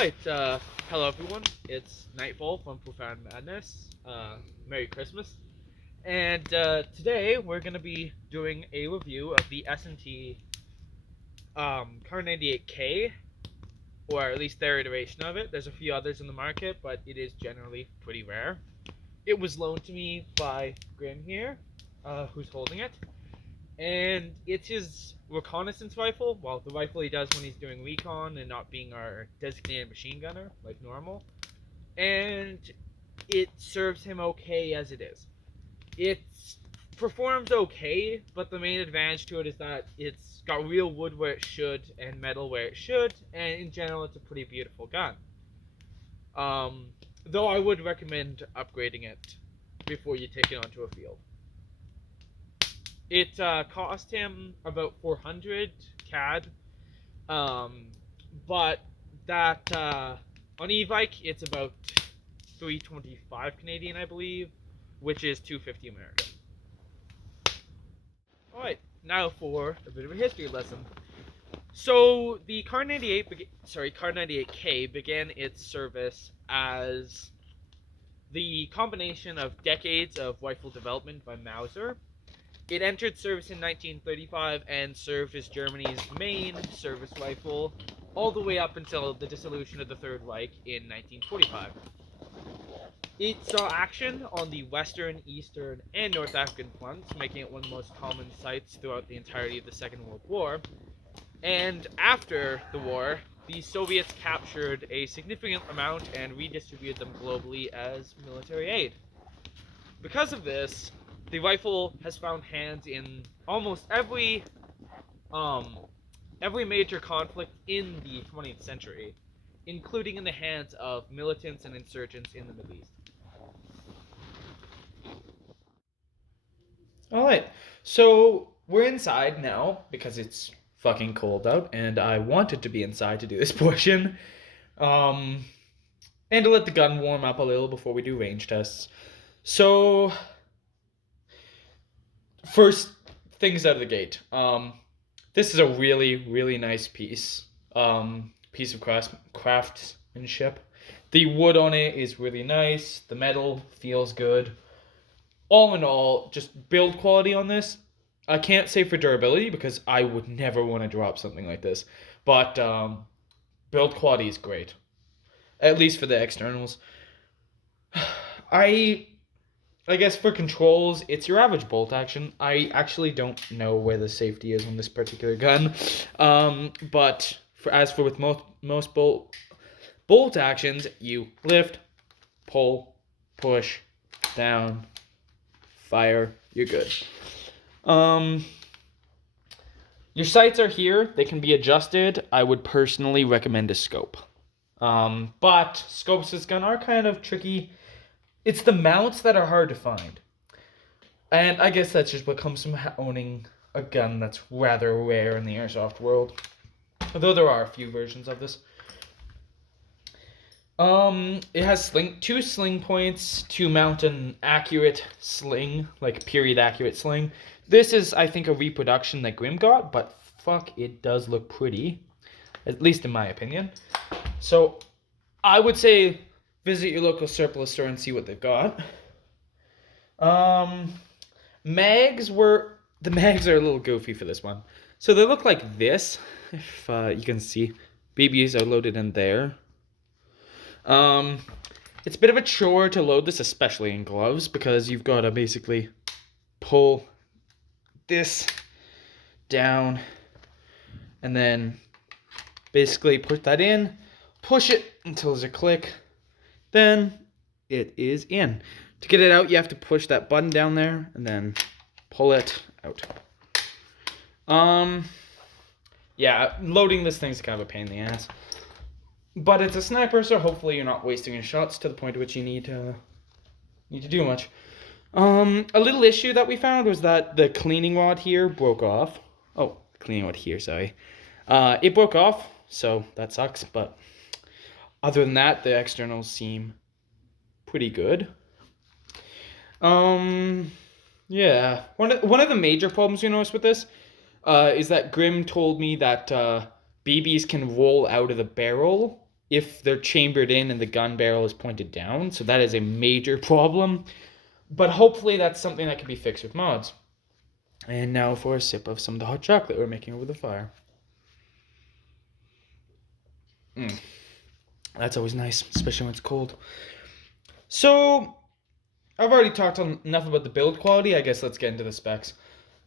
Alright, hello everyone. It's Nightfall from Profound Madness. Merry Christmas. And today we're going to be doing a review of the S&T Kar98k, or at least their iteration of it. There's a few others in the market, but it is generally pretty rare. It was loaned to me by Grim here, who's holding it. And it's his reconnaissance rifle. Well, the rifle he does when he's doing recon and not being our designated machine gunner like normal. And it serves him okay as it is. It performs okay, but the main advantage to it is that it's got real wood where it should and metal where it should, and in general it's a pretty beautiful gun. Though I would recommend upgrading it before you take it onto a field. It cost him about 400 CAD, but that on e-bike it's about 325 Canadian, I believe, which is 250 American. Alright, now for a bit of a history lesson. So the Kar98k began its service as the combination of decades of rifle development by Mauser. It entered service in 1935 and served as Germany's main service rifle all the way up until the dissolution of the Third Reich in 1945. It saw action on the Western, Eastern, and North African fronts, making it one of the most common sites throughout the entirety of the Second World War. And after the war, the Soviets captured a significant amount and redistributed them globally as military aid. Because of this, the rifle has found hands in almost every major conflict in the 20th century, including in the hands of militants and insurgents in the Middle East. Alright, so we're inside now because it's fucking cold out, and I wanted to be inside to do this portion. And to let the gun warm up a little before we do range tests. So, first things out of the gate. This is a really, really nice piece of craftsmanship. The wood on it is really nice. The metal feels good. All in all, just build quality on this. I can't say for durability because I would never want to drop something like this. But build quality is great. At least for the externals. I guess for controls, it's your average bolt action. I actually don't know where the safety is on this particular gun. But with most bolt actions, you lift, pull, push, down, fire, you're good. Your sights are here. They can be adjusted. I would personally recommend a scope. But scopes this gun are kind of tricky. It's the mounts that are hard to find. And I guess that's just what comes from owning a gun that's rather rare in the airsoft world. Although there are a few versions of this. It has two sling points to mount an accurate sling, like period accurate sling. This is, I think, a reproduction that Grim got, but fuck, it does look pretty. At least in my opinion. So, I would say visit your local surplus store and see what they've got. The mags are a little goofy for this one. So they look like this, if you can see. BBs are loaded in there. It's a bit of a chore to load this, especially in gloves, because you've got to basically pull this down and then basically put that in, push it until there's a click, then it is in. To get it out, you have to push that button down there and then pull it out. Yeah, loading this thing's kind of a pain in the ass. But it's a sniper, so hopefully you're not wasting your shots to the point at which you need to do much. A little issue that we found was that the cleaning rod here broke off. Oh, cleaning rod here, sorry. It broke off, so that sucks, but other than that, the externals seem pretty good. Yeah. One of the major problems we noticed with this is that Grim told me that BBs can roll out of the barrel if they're chambered in and the gun barrel is pointed down. So that is a major problem. But hopefully that's something that can be fixed with mods. And now for a sip of some of the hot chocolate we're making over the fire. That's always nice, especially when it's cold. So, I've already talked enough about the build quality. I guess let's get into the specs.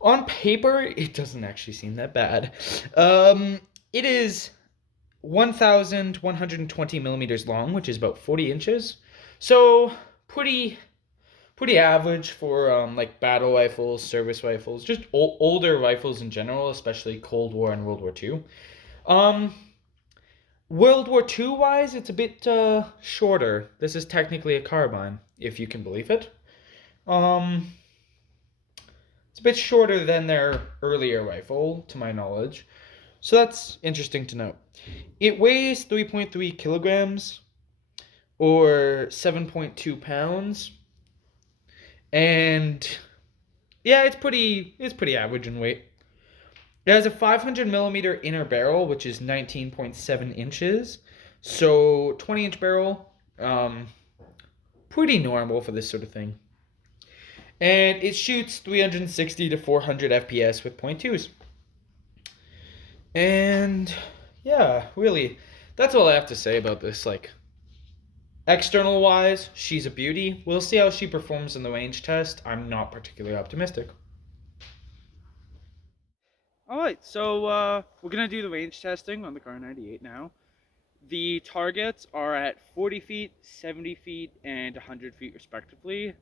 On paper, it doesn't actually seem that bad. It is 1,120 millimeters long, which is about 40 inches. So, pretty average for like battle rifles, service rifles, just older rifles in general, especially Cold War and World War II. World War II wise, it's a bit shorter. This is technically a carbine, if you can believe it. It's a bit shorter than their earlier rifle, to my knowledge. So that's interesting to note. It weighs 3.3 kilograms, or 7.2 pounds. And yeah, it's pretty average in weight. It has a 500 millimeter inner barrel, which is 19.7 inches. So 20-inch barrel, pretty normal for this sort of thing. And it shoots 360 to 400 FPS with .2s. And yeah, really, that's all I have to say about this. Like, external wise, she's a beauty. We'll see how she performs in the range test. I'm not particularly optimistic. Alright, so we're going to do the range testing on the Kar98 now. The targets are at 40 feet, 70 feet, and 100 feet respectively.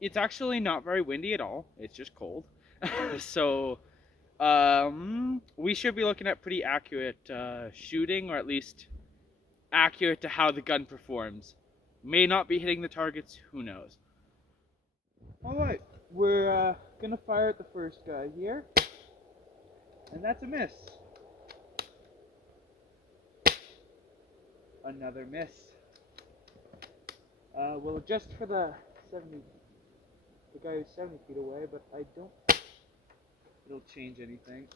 It's actually not very windy at all. It's just cold. So we should be looking at pretty accurate shooting, or at least accurate to how the gun performs. May not be hitting the targets, who knows. Alright, we're gonna fire at the first guy here, and that's a miss. Another miss. We'll adjust for the guy who's 70 feet away, but I don't think it'll change anything.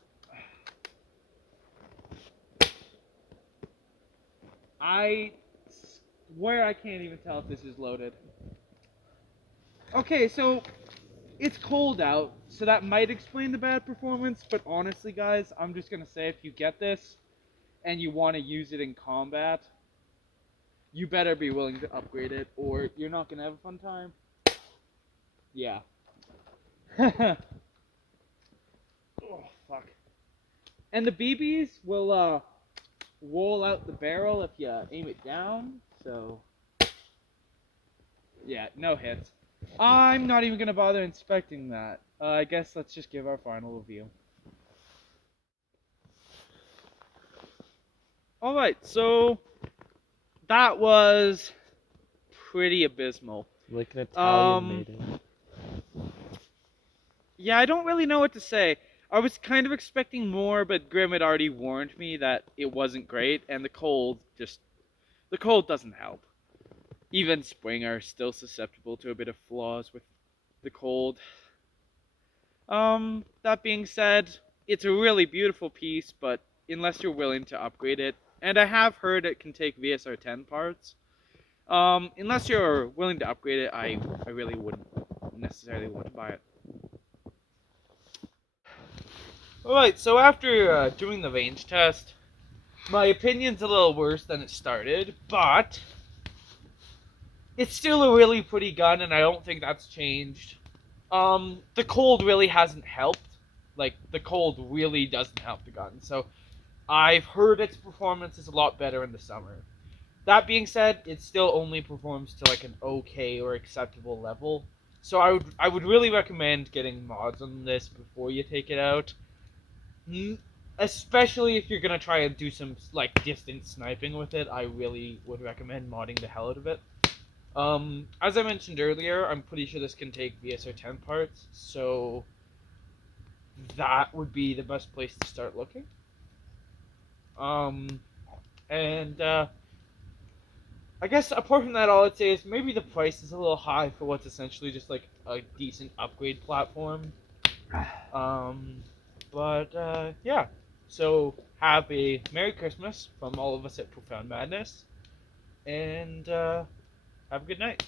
I swear I can't even tell if this is loaded. Okay, so it's cold out, so that might explain the bad performance, but honestly, guys, I'm just gonna say if you get this and you want to use it in combat, you better be willing to upgrade it, or you're not gonna have a fun time. Yeah. Oh, fuck. And the BBs will roll out the barrel if you aim it down, so yeah, no hits. I'm not even gonna bother inspecting that. I guess let's just give our final review. Alright, so that was pretty abysmal. Like an Italian made it. Yeah, I don't really know what to say. I was kind of expecting more, but Grim had already warned me that it wasn't great, and the cold doesn't help. Even Springer is still susceptible to a bit of flaws with the cold. That being said, it's a really beautiful piece, but unless you're willing to upgrade it, and I have heard it can take VSR 10 parts, unless you're willing to upgrade it, I really wouldn't necessarily want to buy it. Alright, so after doing the range test, my opinion's a little worse than it started, but it's still a really pretty gun, and I don't think that's changed. The cold really hasn't helped. Like, the cold really doesn't help the gun, so I've heard its performance is a lot better in the summer. That being said, it still only performs to like an okay or acceptable level, so I would really recommend getting mods on this before you take it out. Especially if you're gonna try and do some like distant sniping with it, I really would recommend modding the hell out of it. As I mentioned earlier, I'm pretty sure this can take VSR 10 parts, so that would be the best place to start looking. I guess apart from that, all I'd say is maybe the price is a little high for what's essentially just like a decent upgrade platform. Yeah. So have a Merry Christmas from all of us at Profound Madness, and have a good night.